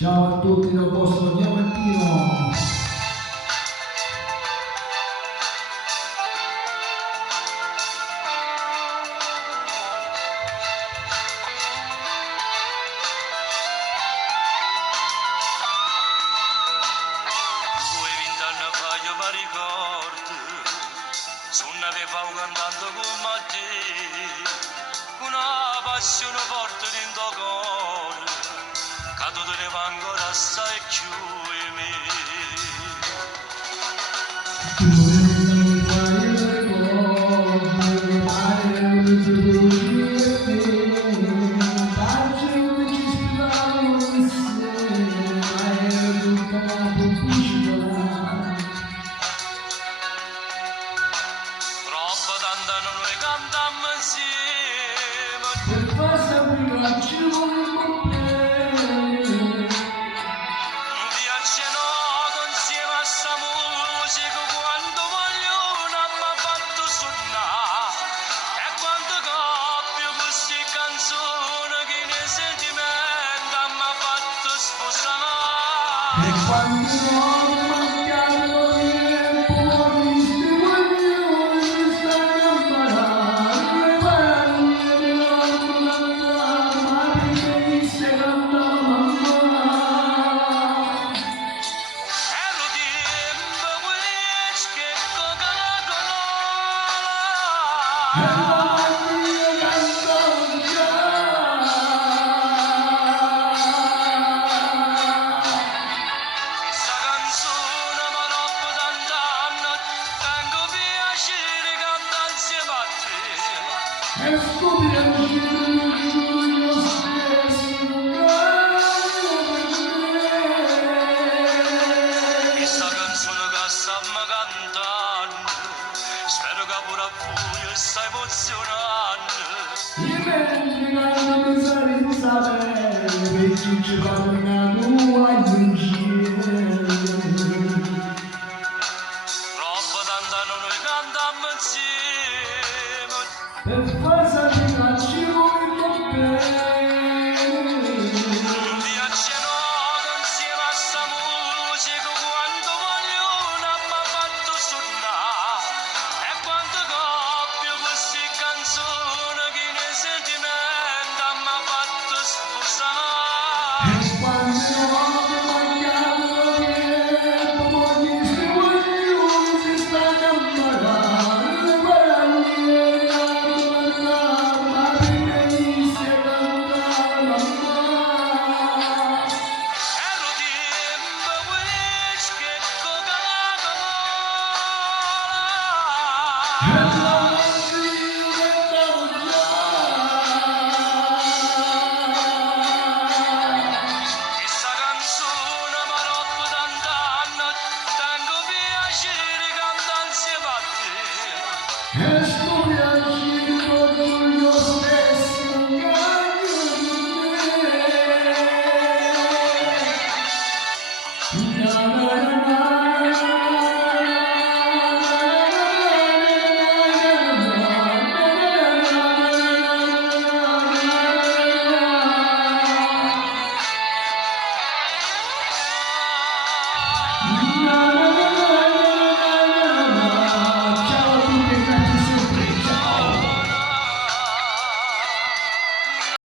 Ciao a tutti dal vostro Diamantino. Voi 20 anni fa io mi ricordo, suonavamo cantando come te, una passione forte dentro il cuore, che tu tenevi ancora assai più di me. Troppo tanto noi cantammo insieme, viaggiamo insieme a sta musica quando vogliono mi fatto suonare e quando coppio queste canzoni che ne sentimento mi fatto sposare. Ero tempo quel che sta canzone mi troppo tant'anni, tengo piacere cantare insieme a te. Questa canzone che stiamo cantando, spero che pure a voi sta emozionando. Troppo tant'anni noi cantammo insieme, Per forza di facciamo il viaggiamo insieme a sta musica quando vogliono mi fatto suonare e quando coppio queste canzoni che ne sentimento mi fatto sposare. Quando